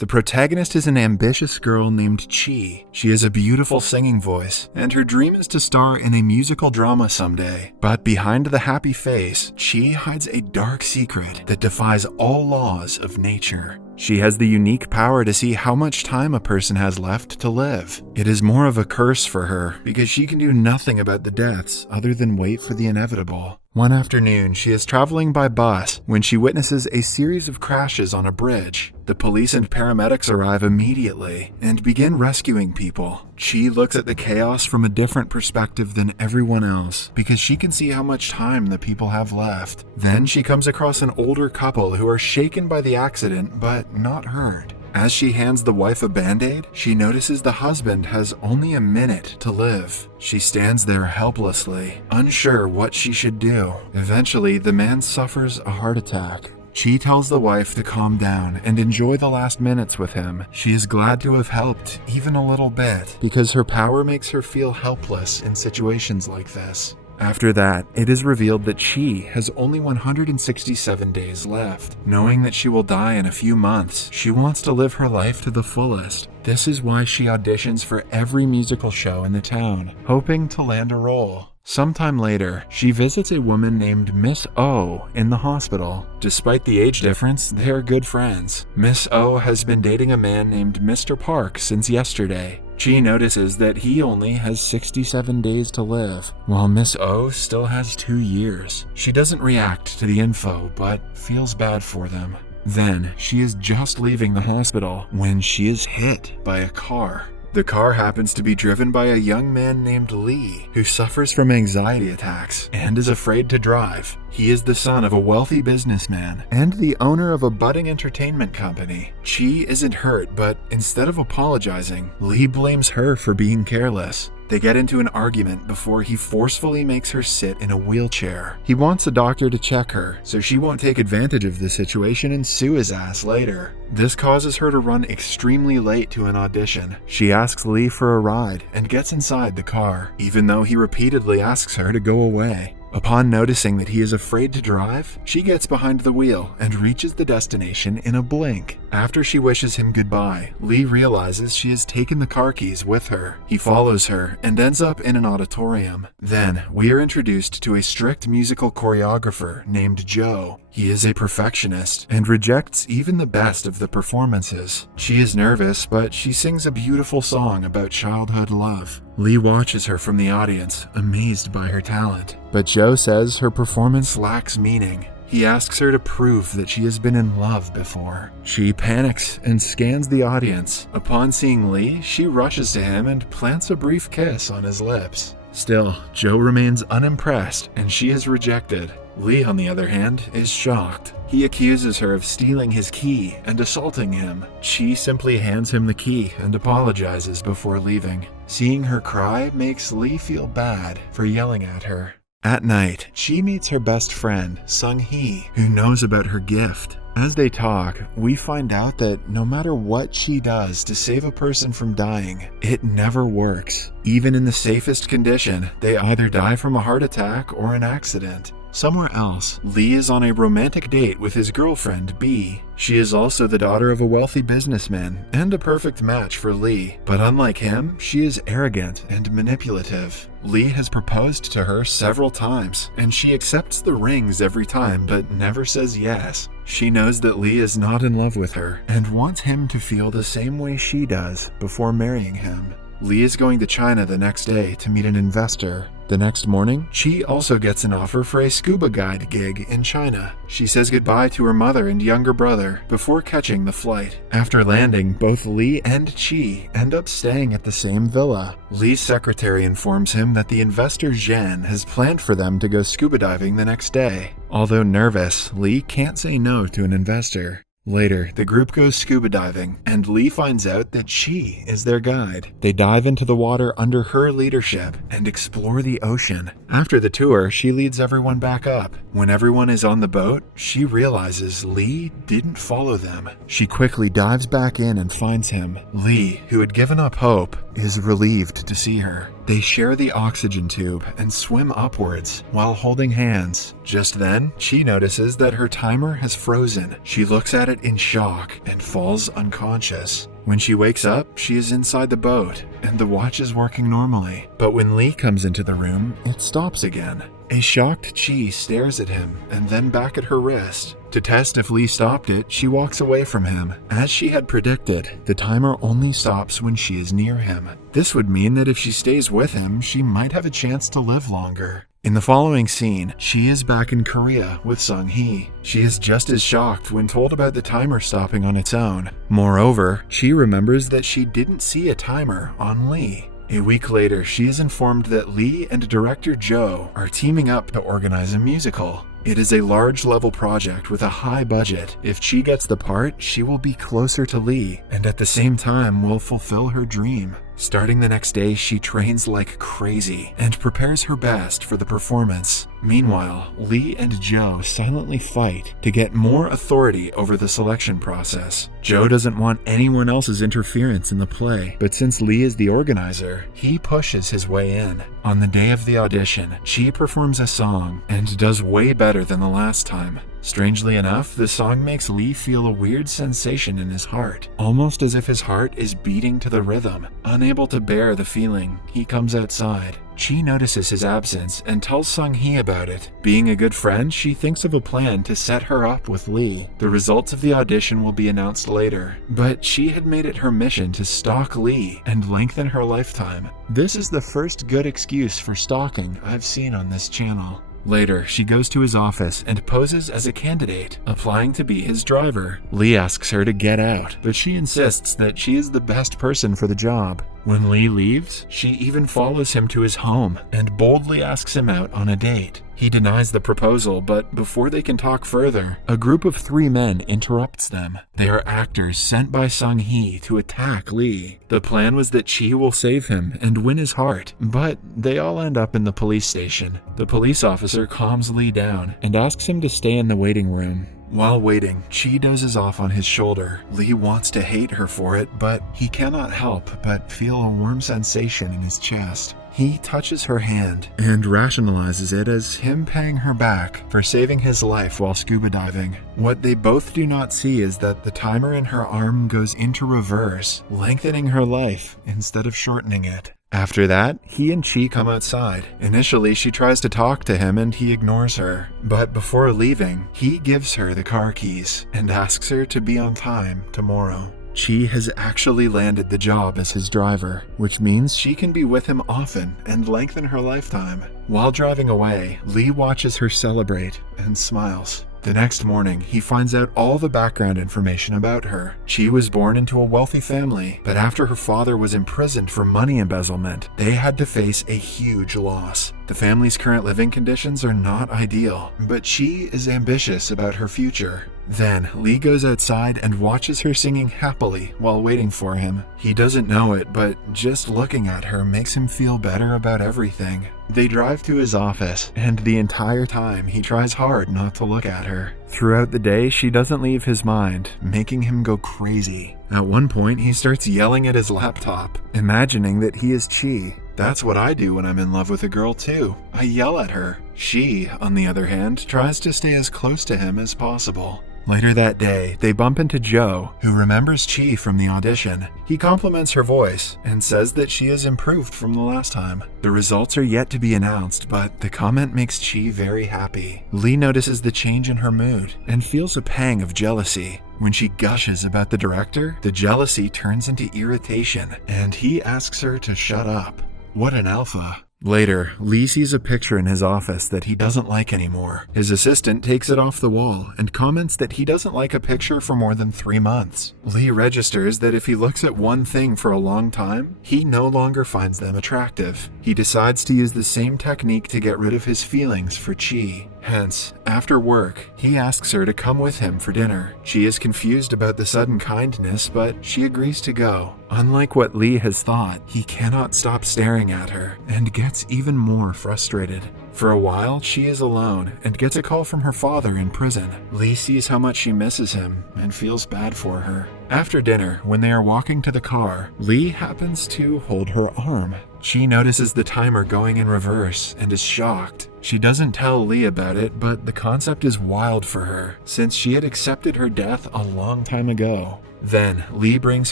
The protagonist is an ambitious girl named Chi. She has a beautiful singing voice, and her dream is to star in a musical drama someday. But behind the happy face, Chi hides a dark secret that defies all laws of nature. She has the unique power to see how much time a person has left to live. It is more of a curse for her, because she can do nothing about the deaths other than wait for the inevitable. One afternoon, she is traveling by bus when she witnesses a series of crashes on a bridge. The police and paramedics arrive immediately and begin rescuing people. Chi looks at the chaos from a different perspective than everyone else because she can see how much time the people have left. Then she comes across an older couple who are shaken by the accident but not hurt. As she hands the wife a band-aid, she notices the husband has only a minute to live. She stands there helplessly, unsure what she should do. Eventually, the man suffers a heart attack. Chi tells the wife to calm down and enjoy the last minutes with him. She is glad to have helped, even a little bit, because her power makes her feel helpless in situations like this. After that, it is revealed that Chi has only 167 days left. Knowing that she will die in a few months, she wants to live her life to the fullest. This is why she auditions for every musical show in the town, hoping to land a role. Sometime later, she visits a woman named Miss O in the hospital. Despite the age difference, they are good friends. Miss O has been dating a man named Mr. Park since yesterday. Chi notices that he only has 67 days to live, while Miss O still has 2 years. She doesn't react to the info, but feels bad for them. Then, she is just leaving the hospital when she is hit by a car. The car happens to be driven by a young man named Lee, who suffers from anxiety attacks and is afraid to drive. He is the son of a wealthy businessman and the owner of a budding entertainment company. Chi isn't hurt, but instead of apologizing, Lee blames her for being careless. They get into an argument before he forcefully makes her sit in a wheelchair. He wants a doctor to check her, so she won't take advantage of the situation and sue his ass later. This causes her to run extremely late to an audition. She asks Lee for a ride and gets inside the car, even though he repeatedly asks her to go away. Upon noticing that he is afraid to drive, she gets behind the wheel and reaches the destination in a blink. After she wishes him goodbye, Lee realizes she has taken the car keys with her. He follows her and ends up in an auditorium. Then, we are introduced to a strict musical choreographer named Joe. He is a perfectionist and rejects even the best of the performances. She is nervous, but she sings a beautiful song about childhood love. Lee watches her from the audience, amazed by her talent. But Joe says her performance lacks meaning. He asks her to prove that she has been in love before. She panics and scans the audience. Upon seeing Lee, she rushes to him and plants a brief kiss on his lips. Still, Joe remains unimpressed and she is rejected. Lee, on the other hand, is shocked. He accuses her of stealing his key and assaulting him. Chi simply hands him the key and apologizes before leaving. Seeing her cry makes Lee feel bad for yelling at her. At night, Chi meets her best friend, Sung-hee, who knows about her gift. As they talk, we find out that no matter what Chi does to save a person from dying, it never works. Even in the safest condition, they either die from a heart attack or an accident. Somewhere else, Lee is on a romantic date with his girlfriend, B. She is also the daughter of a wealthy businessman and a perfect match for Lee. But unlike him, she is arrogant and manipulative. Lee has proposed to her several times, and she accepts the rings every time but never says yes. She knows that Lee is not in love with her and wants him to feel the same way she does before marrying him. Lee is going to China the next day to meet an investor. The next morning, Chi also gets an offer for a scuba guide gig in China. She says goodbye to her mother and younger brother before catching the flight. After landing, both Lee and Chi end up staying at the same villa. Lee's secretary informs him that the investor Zhen has planned for them to go scuba diving the next day. Although nervous, Lee can't say no to an investor. Later, the group goes scuba diving, and Lee finds out that Chi is their guide. They dive into the water under her leadership and explore the ocean. After the tour, she leads everyone back up. When everyone is on the boat, she realizes Lee didn't follow them. She quickly dives back in and finds him. Lee, who had given up hope, is relieved to see her. They share the oxygen tube and swim upwards while holding hands. Just then, she notices that her timer has frozen. She looks at it in shock and falls unconscious. When she wakes up, she is inside the boat, and the watch is working normally. But when Lee comes into the room, it stops again. A shocked Chi stares at him and then back at her wrist. To test if Lee stopped it, she walks away from him. As she had predicted, the timer only stops when she is near him. This would mean that if she stays with him, she might have a chance to live longer. In the following scene, she is back in Korea with Sung-hee. She is just as shocked when told about the timer stopping on its own. Moreover, she remembers that she didn't see a timer on Lee. A week later, she is informed that Lee and director Joe are teaming up to organize a musical. It is a large-level project with a high budget. If Chi gets the part, she will be closer to Lee, and at the same time will fulfill her dream. Starting the next day, she trains like crazy and prepares her best for the performance. Meanwhile, Lee and Joe silently fight to get more authority over the selection process. Joe doesn't want anyone else's interference in the play, but since Lee is the organizer, he pushes his way in. On the day of the audition, Chi performs a song and does way better than the last time. Strangely enough, the song makes Lee feel a weird sensation in his heart, almost as if his heart is beating to the rhythm. Unable to bear the feeling, he comes outside. Chi notices his absence and tells Sung-hee about it. Being a good friend, she thinks of a plan to set her up with Lee. The results of the audition will be announced later, but she had made it her mission to stalk Lee and lengthen her lifetime. This is the first good excuse for stalking I've seen on this channel. Later, she goes to his office and poses as a candidate, applying to be his driver. Lee asks her to get out, but she insists that she is the best person for the job. When Lee leaves, she even follows him to his home and boldly asks him out on a date. He denies the proposal, but before they can talk further, a group of 3 men interrupts them. They are actors sent by Sung-hee to attack Lee. The plan was that Chi will save him and win his heart, but they all end up in the police station. The police officer calms Lee down and asks him to stay in the waiting room. While waiting, Chi dozes off on his shoulder. Lee wants to hate her for it, but he cannot help but feel a warm sensation in his chest. He touches her hand and rationalizes it as him paying her back for saving his life while scuba diving. What they both do not see is that the timer in her arm goes into reverse, lengthening her life instead of shortening it. After that, he and Chi come outside. Initially, she tries to talk to him and he ignores her. But before leaving, he gives her the car keys and asks her to be on time tomorrow. Chi has actually landed the job as his driver, which means she can be with him often and lengthen her lifetime. While driving away, Lee watches her celebrate and smiles. The next morning, he finds out all the background information about her. She was born into a wealthy family, but after her father was imprisoned for money embezzlement, they had to face a huge loss. The family's current living conditions are not ideal, but she is ambitious about her future. Then, Lee goes outside and watches her singing happily while waiting for him. He doesn't know it, but just looking at her makes him feel better about everything. They drive to his office, and the entire time he tries hard not to look at her. Throughout the day, she doesn't leave his mind, making him go crazy. At one point, he starts yelling at his laptop, imagining that he is Chi. That's what I do when I'm in love with a girl too. I yell at her. She, on the other hand, tries to stay as close to him as possible. Later that day, they bump into Joe, who remembers Chi from the audition. He compliments her voice and says that she has improved from the last time. The results are yet to be announced, but the comment makes Chi very happy. Lee notices the change in her mood and feels a pang of jealousy. When she gushes about the director, the jealousy turns into irritation, and he asks her to shut up. What an alpha. Later, Lee sees a picture in his office that he doesn't like anymore. His assistant takes it off the wall and comments that he doesn't like a picture for more than 3 months. Lee registers that if he looks at one thing for a long time, he no longer finds them attractive. He decides to use the same technique to get rid of his feelings for Chi. Hence, after work, he asks her to come with him for dinner. She is confused about the sudden kindness, but she agrees to go. Unlike what Lee has thought, he cannot stop staring at her and gets even more frustrated. For a while, Chi is alone and gets a call from her father in prison. Lee sees how much she misses him and feels bad for her. After dinner, when they are walking to the car, Lee happens to hold her arm. Chi notices the timer going in reverse and is shocked. She doesn't tell Lee about it, but the concept is wild for her, since she had accepted her death a long time ago. Then, Lee brings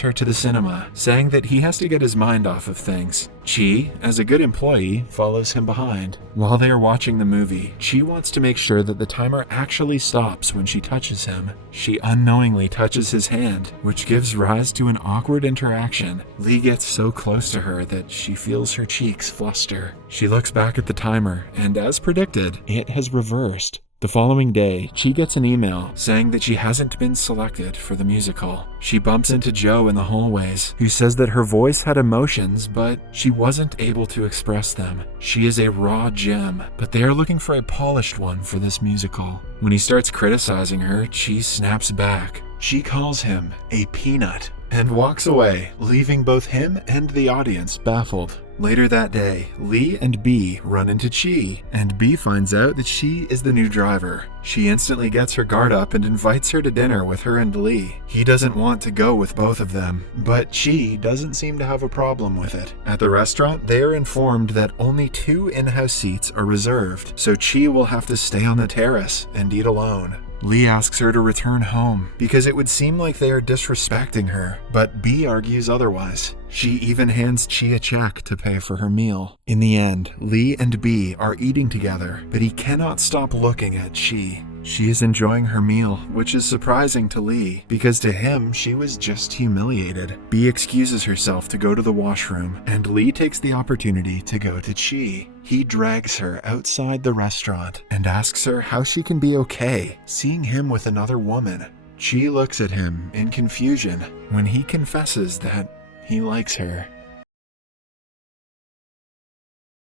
her to the cinema, saying that he has to get his mind off of things. Chi, as a good employee, follows him behind. While they are watching the movie, Chi wants to make sure that the timer actually stops when she touches him. She unknowingly touches his hand, which gives rise to an awkward interaction. Lee gets so close to her that she feels her cheeks fluster. She looks back at the timer, and as predicted, it has reversed. The following day, Chi gets an email saying that she hasn't been selected for the musical. She bumps into Joe in the hallways, who says that her voice had emotions, but she wasn't able to express them. She is a raw gem, but they are looking for a polished one for this musical. When he starts criticizing her, Chi snaps back. She calls him a peanut and walks away, leaving both him and the audience baffled. Later that day, Lee and B run into Chi, and B finds out that she is the new driver. She instantly gets her guard up and invites her to dinner with her and Lee. He doesn't want to go with both of them, but Chi doesn't seem to have a problem with it. At the restaurant, they are informed that only 2 in-house seats are reserved, so Chi will have to stay on the terrace and eat alone. Lee asks her to return home because it would seem like they are disrespecting her, but B argues otherwise. She even hands Chi a check to pay for her meal. In the end, Lee and B are eating together, but he cannot stop looking at Chi. She is enjoying her meal, which is surprising to Lee, because to him, she was just humiliated. B excuses herself to go to the washroom, and Lee takes the opportunity to go to Chi. He drags her outside the restaurant and asks her how she can be okay seeing him with another woman. Chi looks at him in confusion when he confesses that he likes her.